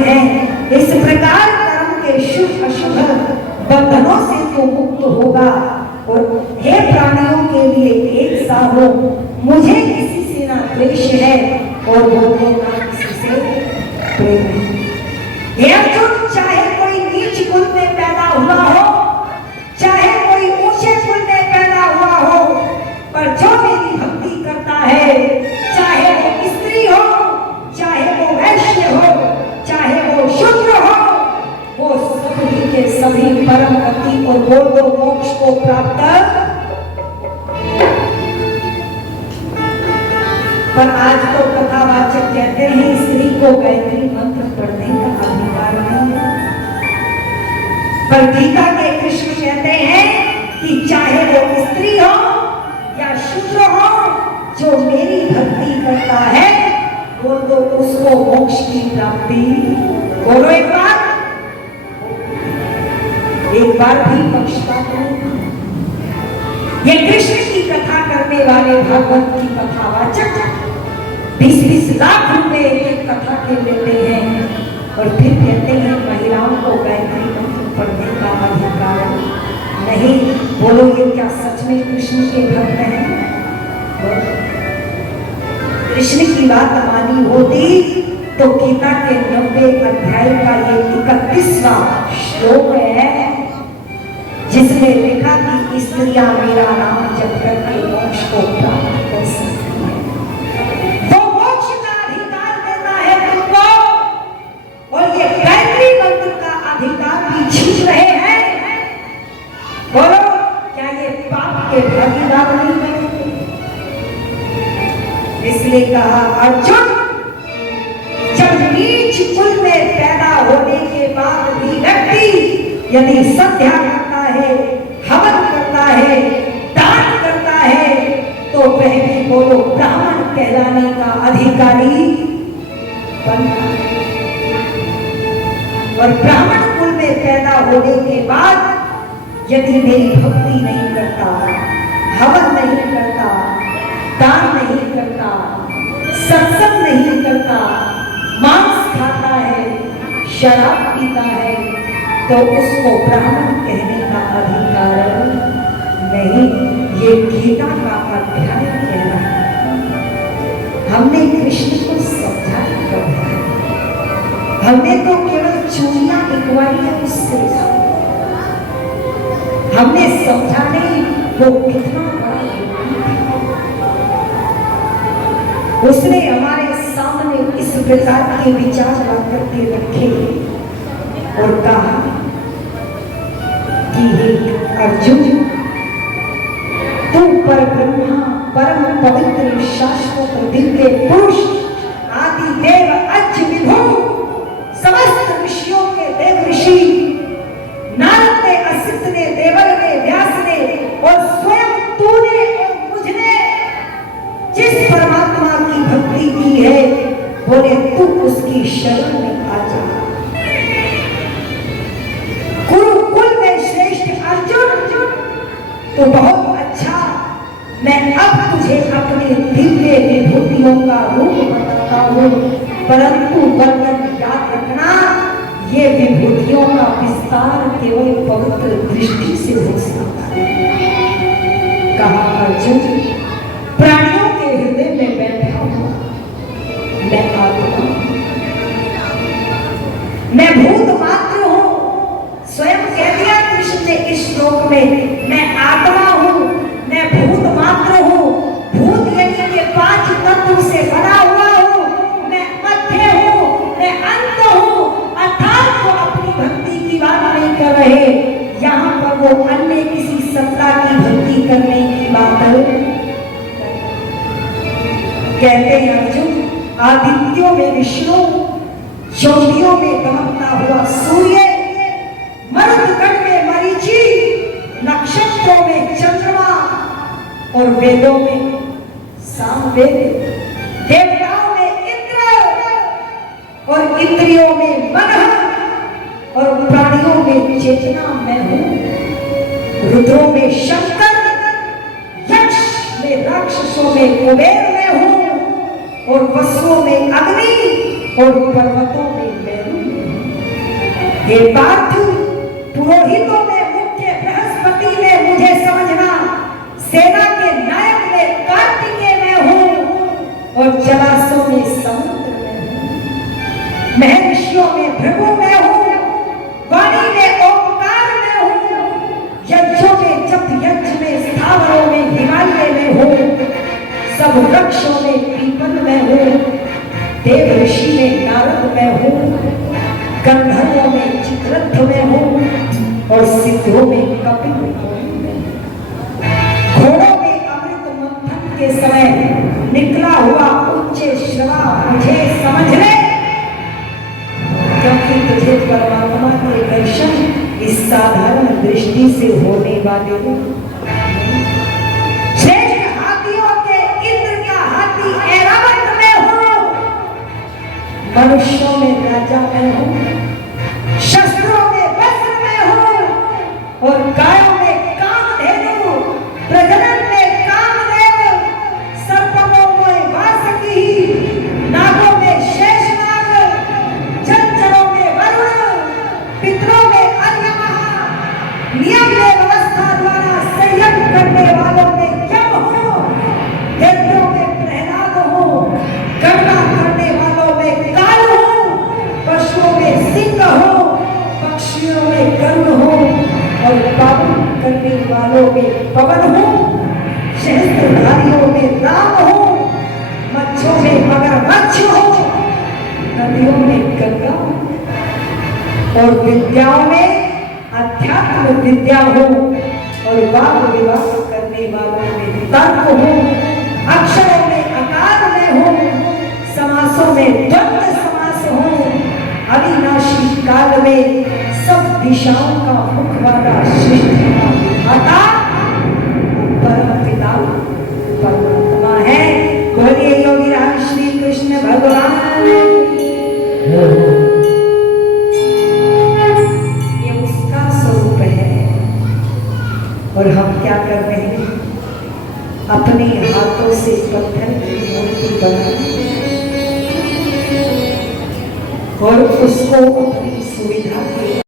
हैं। इस प्रकार कर्म के शुभ अशुभ बंधनों से तो मुक्त होगा। और हे प्राणियों के लिए एक सा हो, मुझे किसी से ना द्वेष है और वो ना किसी से प्रेम है। हे अर्जुन, चाहे कोई नीच कुल में पैदा हुआ हो, चाहे कोई ऊंचे कुल में पैदा हुआ हो, पर जो मेरी भक्ति करता है, चाहे वो स्त्री हो, चाहे वो वैश्य हो, चाहे वो शूद्र हो, वो सभी के सभी परम गति और बोधो मोक्ष को प्राप्त। पर आज तो कथावाचक कहते हैं स्त्री को गायत्री मंत्र पढ़ने का अधिकार नहीं है। पर गीता के कृष्ण कहते हैं कि चाहे वो स्त्री हो या शूद्र हो, जो मेरी भक्ति करता है वो तो उसको मोक्ष की प्राप्ति। बोलो एक बार भी पक्षपात नहीं। ये कृष्ण की कथा करने वाले भागवत की कथावाचक 20-20 लाख रुपए एक कथा के लेते हैं और फिर कहते हैं महिलाओं को गायत्री मंत्र पढ़ने का अधिकार नहीं। बोलो, ये क्या सच में कृष्ण के भक्त हैं? कृष्ण की बात मानी होती तो गीता के 90 अध्याय का ये 31वां श्लोक है, जिसमें लिखा कि स्त्रियां मेरा नाम जप करके मोक्ष को प्राप्त कर सकती हैं। वो मोक्ष का अधिकार देता है तुमको, और ये गायत्री मंत्र का अधिकार भी छीन रहे हैं। बोलो, क्या ये पाप के भागीदार नहीं है? इसलिए कहा अर्जुन, जब नीच कुल में पैदा होने के बाद भी व्यक्ति यदि संध्या करता है, हवन करता है, दान करता है, तो वह भी बोलो ब्राह्मण कहलाने का अधिकारी बनता है। और ब्राह्मण कुल में पैदा होने के बाद यदि मेरी भक्ति नहीं करता, हवन नहीं करता, दान नहीं करता, सत्संग नहीं करता, मांस खाता है, शराब पीता है, तो उसको ब्राह्मण कहने का अधिकार नहीं। ये गीता का अध्याय कह रहा है। हमने कृष्ण को समझा कब है? हमने तो केवल चूड़ियां इकवाई उससे, हमने समझा नहीं वो कितना बड़ा है। उसने हमारे सामने इस प्रकार के विचार ला करके रखे और कहा कि हे अर्जुन, तू पर ब्रह्मा, परम पवित्र शाश्वत दिव्य पुरुष, आदि देव अज विभु, समस्त ऋषियों के देव ऋषि, नारद ने, असित ने, देवल ने, व्यास ने और स्वयं तूने और मुझने जिस परमात्मा की भक्ति की है, बोले तू उसकी शरण में आ जा। गुरुकुल में श्रेष्ठ अर्जुन, तो बहुत अच्छा, मैं अब तुझे अपने दिव्य विभूतियों का रूप बताता हूँ, परंतु वर्णन याद रखना, ये विभूतियों का विस्तार केवल पवित्र दृष्टि से हो सकता है। कहा अर्जुन, प्राणियों के हृदय में बैठा हूँ मैं आत्मा, मैं भूत मात्र हूँ। स्वयं कह दिया कृष्ण ने इस श्लोक में, मैं आत्मा हूँ, मैं भूत मात्र हूँ। भूत यज्ञ के 5 तत्व से बना हुआ हूँ, मैं मध्य हूँ, मैं अंत हूँ। अर्थात वो अपनी भक्ति की बात नहीं कर रहे, यहाँ पर वो अन्य किसी सत्ता की भक्ति करने की बात कहते हैं। अर्जुन, आदित्यों में विष्णु, ज्योतियों में दमकता हुआ सूर्य, मरुदगण में मरीचि, नक्षत्रों में चंद्रमा और वेदों में सामवेद, देवताओं में इंद्र और इंद्रियों में मन और प्राणियों में चेतना मैं हूं। रुद्रों में शंकर, यक्ष में, राक्षसों में कुबेर मैं हूं, और वसुओं में अग्नि और पर्वतों में मेरू। हे पार्थ, पुरोहितों में मुख्य बृहस्पति में मुझे समझना, सेना के नायक में कार्तिकेय में हूं और जलाशयों में समुद्र में हूं, महर्षियों में भृगु में हूं, वाणी में ओंकार में हूं, यज्ञों में जप यज्ञ में, स्थावरों में हिमालय में हूं, सब वृक्षों में पीपल में हूं, देव ऋषि में नारद में हूं, गंधर्वों में चित्ररथ में हूं और सिद्धों में कपिल में हूं। घोड़ों में अमृत मंथन के समय निकला हुआ उच्च श्रवा मुझे समझ ले, क्योंकि तुझे परमात्मा के दर्शन इस साधारण दृष्टि से होने वाले हैं। श्रेष्ठ हाथियों के इंद्र का हाथी ऐरावत में हूं, मनुष्यों में राजा में हूं, शस्त्रों में वस्त्र में हूं और गायों में कामधेनु, प्रजनन में कामदेव, सर्पों में वासुकी, नागों में शेषनाग, जलचरों में वरुण, पितरों में अर्यमहा, नियम में व्यवस्था द्वारा संयम करने वालों में यम हूं, दैत्यों में प्रहलाद हूं, गणना करने वालों में काल हूं, पशुओं में सिंह हूं, पक्षियों में गरुड़ हूं और पावन करने वालों में पवन हूं, सहस्त्रधारियों में राम हूं, मच्छों में मगरमच्छ हूं, नदियों में गंगा और विद्याओं में अध्यात्म विद्या हूं और वाद विवाद करने वालों में तर्क हूं, अक्षरों में आकार में हूं, समासों में द्वंद्व समास हूं, अविनाशी काल में सब दिशाओं का मुखवाला सृष्टि का विधाता परम पिता परमात्मा है। बोलिए योगी राज श्री कृष्ण भगवान। ये उसका स्वरूप है और हम क्या कर रहे हैं, अपने हाथों से पत्थर की मूर्ति बनाई और उसको अपनी सुविधा के